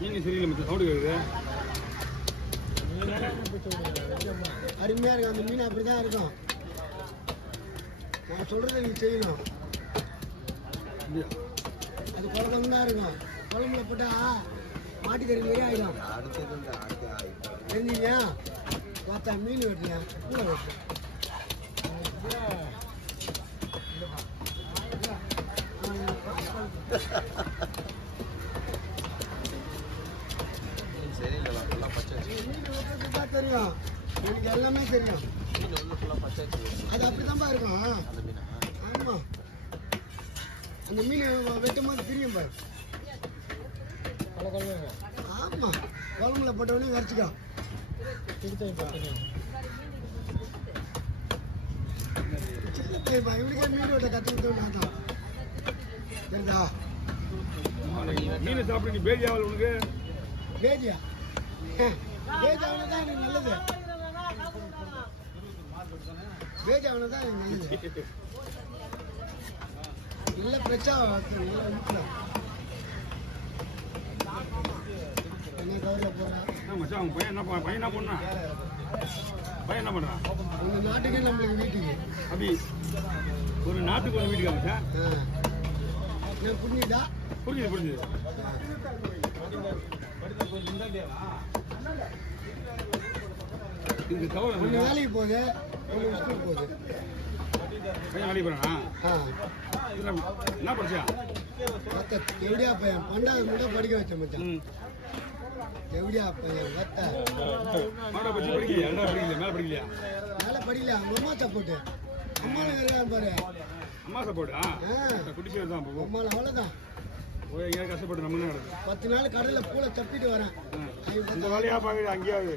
மீன் சரியில்லை மற்ற சவுண்டு கேட்குது. அருமையாக இருக்கும். அந்த மீன் அப்படி தான் இருக்கும். நான் சொல்கிறத நீ செய்யணும். அது குழம்பு தான் இருக்கும். குழம்புல போட்டால் மாட்டுக்கறி நிறைய ஆகிடும். தெரிஞ்சிங்க பார்த்தா மீன் வெட்டியா கூட வெட்டு. தெரியும் எனக்கு எல்லாமே தெரியும். அது அப்படித்தான்ப்பா இருக்கும். ஆமாம் அந்த மீன் வெட்டும் போது தெரியும் பாரு. ஆமாம் குழம்புல போட்டவொடனே வரைச்சிக்கோ. சின்ன பையப்பா இவனுக்கே மீன் வெட்ட கற்றுக்கிட்டோம் நான் தான். சரிதா மீனை சாப்பிட்டு நீ பேஜி ஆகல உனக்கு? பேஜியா? பேஜ் ஆகணும் தான் எனக்கு நல்லது. பேஜ் ஆகணும் தான் எனக்கு நல்லது. இல்லை பிரச்சா என்ன கவரில் போகிறேன். மச்சான் அவன் பையன் என்ன பண்ணா? பையன் என்ன பண்ணுறான்? உங்கள் நாட்டுக்கு நம்மளுக்கு வீட்டுக்கு அப்படி ஒரு நாட்டுக்கு ஒரு வீட்டுக்கு மச்சான். நான் புரிஞ்சுதா? புரிஞ்சுது. இது தவிர ஒன்று வேலைக்கு போகுது, ஒன்று ஸ்கூல் போகுது. பையன் வேலைக்கு போகிறானா? என்ன படிச்சா? எப்படியா பையன் 12வது மட்டும் படிக்க வச்சேன் மச்சான். எப்படியா பையன் வத்த படிக்கலையா? மேலே படிக்கலையா? மேலே படிக்கல. அவங்க அம்மா சப்போர்ட்டு. அம்மாவில் எல்லாம் பாரு. அம்மா சப்போர்ட்டா? குட்டி பேர் தான் அம்மாவில் அவ்வளோதான். எங்கேயாவது கஷ்டப்பட்டு நம்ம என்ன நடக்குது? 10 நாள் கடலில் பூலை தப்பிட்டு வரேன். இந்த வேலையா பார்க்குது அங்கேயாவது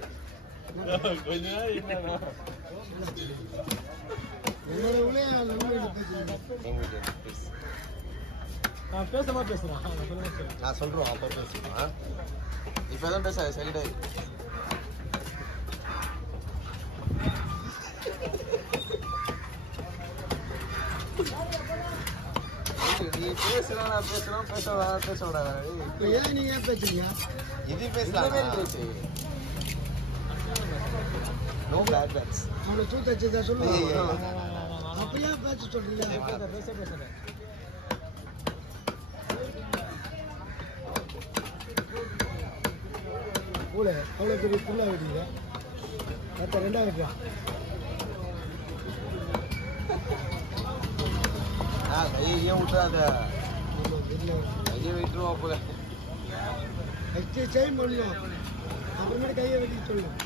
பேசுறேன். நான் சொல்றோம் அப்ப பேசுறேன். இப்பதான் பேசாது சரிடா. நீ பேசுறா நான் பேசுறோம் பேச ஏன் நீங்க ஏன் பேசுறீங்க? இது பேசலாம். No bad bads. அவனை தூத்து வச்சதா சொல்லுவாங்க. அப்ப ஏன் பேச சொல்றீங்க? பூலை அவ்வளோ பெரிய புல்லா வெட்டிங்க. மற்ற 2ஆ வெட்டுறான். கையை விட்டுறாத. கையை விட்டுருவா போல. எக்ஸசைஸ் பண்ணணும். அப்புறமேட்டு கையை வெட்டிட்டு சொல்லணும்.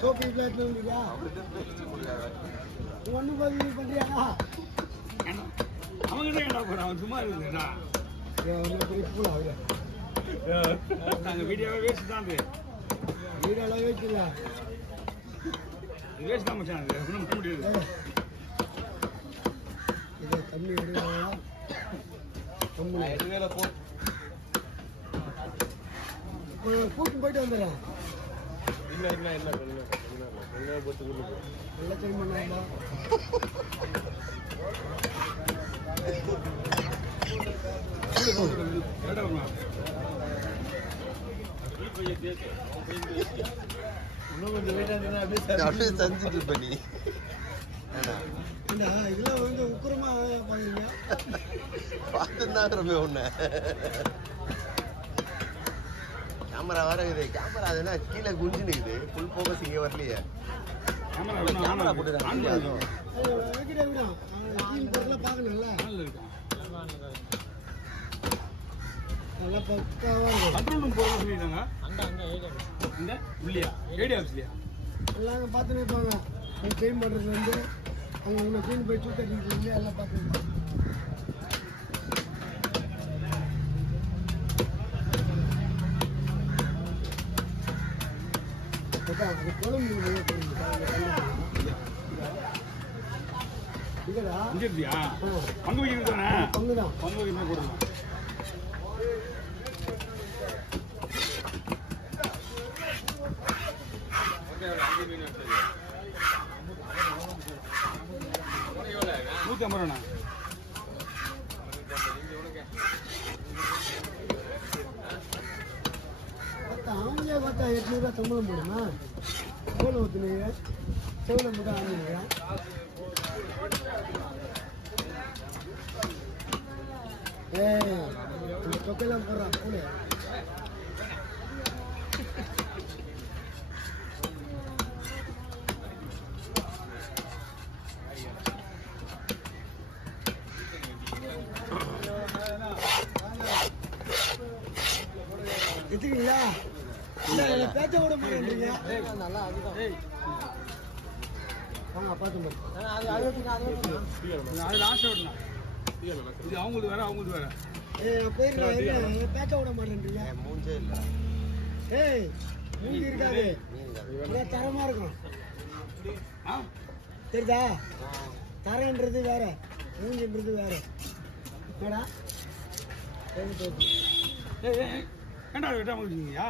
சோப்பு பிளாட்ல வந்துருக்கா? ஒன்றும் பதிவு பண்ணுறியாடா? அவங்ககிட்ட என்ன போகிறான்? அவன் சும்மா இருக்குதுடா. பெரிய பூலா அவரு. நாங்கள் வீடியோவே வேஸ்ட் தான். வீடெல்லாம் வேஸ்ட்டுல. வேஸ்ட் தான் மச்சான். அது ஒன்றும் பண்ண முடியாது. இதை தண்ணி விடுவாங்களா? கூட்டு போயிட்டு வந்துடுறேன். நல்லா தெரியும் பண்ணாமா? அப்படியே செஞ்சுட்டு இருப்ப நீ. இதெல்லாம் வந்து உக்கிரமா பாக்குறீங்க. பார்த்துதான் ரொம்ப ஒண்ணு. கேமரா வர இருக்குது. கேமரா அதுனா கீழே குஞ்சு நிக்குது. ஃபுல் ஃபோக்கஸ் இங்கே வரலையே. கேமரா போட்டு பார்க்கணும்ல. நல்லா பக்காவா கண்ட்ரோல் போக சொல்லிட்டாங்க. இந்த உள்ளியா ஏடி ஆஃபீஸ்லையா எல்லாம் பார்த்துன்னு இருப்பாங்க. க்ளீன் பண்ணுறதுலேருந்து அவங்க க்ளீன் போய் சூட்டடிக்கிறது எல்லாம் பார்த்துருப்பாங்க. அது குழம்பு இதா இங்கே இருக்கியா? பங்கு வைக்கிறது தானே? பங்கு தான். பங்கு வைக்கிறதா போடலாம். ரூபாண்ணா. அவங்களே பார்த்தா 800 சம்பளம் போடுமா? எவ்வளோ ஊற்றுனீங்க? செவ்வளோ மட்டும் ஆகுங்க. இந்த தொக்கையெல்லாம் போடுறான் போடு. எடுத்துக்கீங்களா? பேச்ச விட மாட்டேன்றீங்க. பார்த்து அது லாஸ்ட் விடலாம். இது அவங்களுக்கு வேற அவங்களுக்கு வேற. பேச்ச விட மாட்டேன்றீங்க. மூஞ்சே இல்லை. ஏய் மூஞ்சி இருக்காது, தரமா இருக்கும். தெரியுதா? தரன்றது வேற, மூஞ்சின்றது வேற. என்னடா ஏண்டா விட்டா முடிஞ்சுங்கய்யா?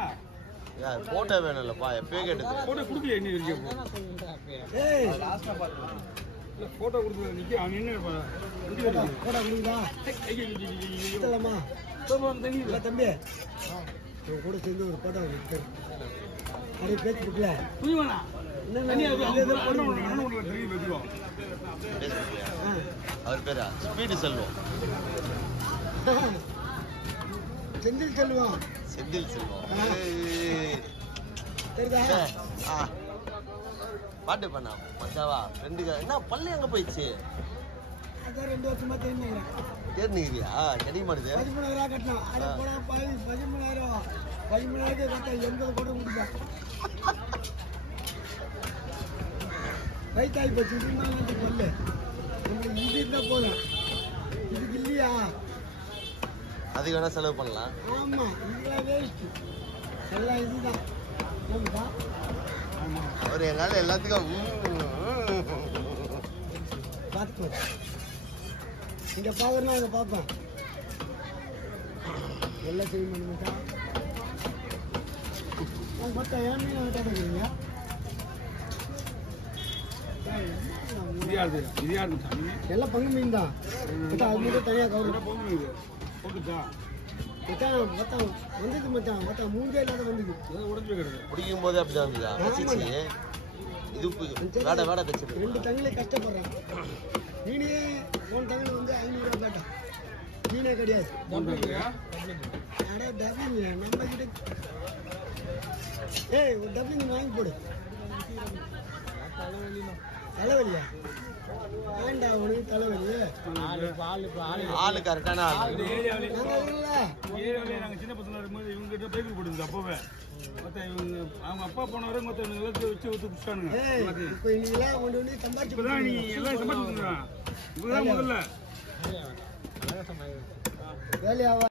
போட்டோ வேணும்லப்பா, எப்பயே கேட்டது. போட்டோ கொடுக்கல என்ன இருக்கே. போட்டோ கொடுத்து நிக்க அவன் என்ன போட்டோ கொடுக்குதா? தம்பி கூட சேர்ந்து ஒரு போட்டோ எடுத்து அப்படியே பேச்சு கொடுக்கல. அவர் பேரா ஸ்பீடு செல்வம். செந்தில் செல்வம். செந்தில் செல்வம் தெரியுதா? பாட்டு பண்ணா மச்சாவா ஃப்ரெண்டுக்கு. என்ன பள்ளி எங்க போயிடுச்சு? அதான் 2 வருஷமா தெரிஞ்சுக்கிறேன். தேர்னிக்கிறியா? கிடைக்க மாட்டுது. 13,000 கட்டணும். அட போனா 13,000 13,000 கட்ட 80 கூட முடிப்பேன். வயிற்றாகி போச்சு. இதுதான் பல்லு. உங்களுக்கு இது இருந்தால் போதும், இதுக்கு இல்லையா? அதுக்கு வேணா செலவு பண்ணலாம். ஆமா, இதெல்லாம் வேஸ்ட். எல்லாம் இதுதான் அவர் எங்கால எல்லாத்துக்கும் பார்த்து இங்க பாக்குறேன்னா அங்க பார்ப்பேன். எல்லாம் செய்ய மாட்டா மொத்தம் ஏன் மீன் விட்டாடுறீங்க? எல்லாம் பங்கு மீன் தான். அது மட்டும் தனியா கவர்மெண்ட் வந்தது மச்சான். மொத்தம் மூஞ்சே இல்லாத வந்தது. பிடிக்கும் போதே அப்படிதான் இருந்ததா? இது வேட வேட கட்சி 2 தங்கலே கஷ்டப்படுறேன். மீனே 3 தங்கல வந்து 500 ரூபாய் கேட்டேன். மீனே கிடையாது. டபிள் நம்ம கிட்ட. ஏய் ஒரு டபிள் நீ வாங்கி போடு. தலைவலியா? ஏண்டா உனக்கு தலைவலி? ஆளு கரெக்டான ஆளு. நாங்க சின்ன பசங்க இருக்கும்போது இவங்க கிட்ட பைக்கு போட்டுருந்தோம். அப்பவே அவங்க அப்பா போனவரை மொத்தம் நிலத்தை வச்சு ஊத்து குடிச்சானுங்க. இப்ப இன்னைக்கு கொண்டு வந்து சம்பாதிச்சு இப்பதான் நீ எல்லாம் சம்பாதிச்சுங்க. இப்பதான் முதல்ல வேலையாவா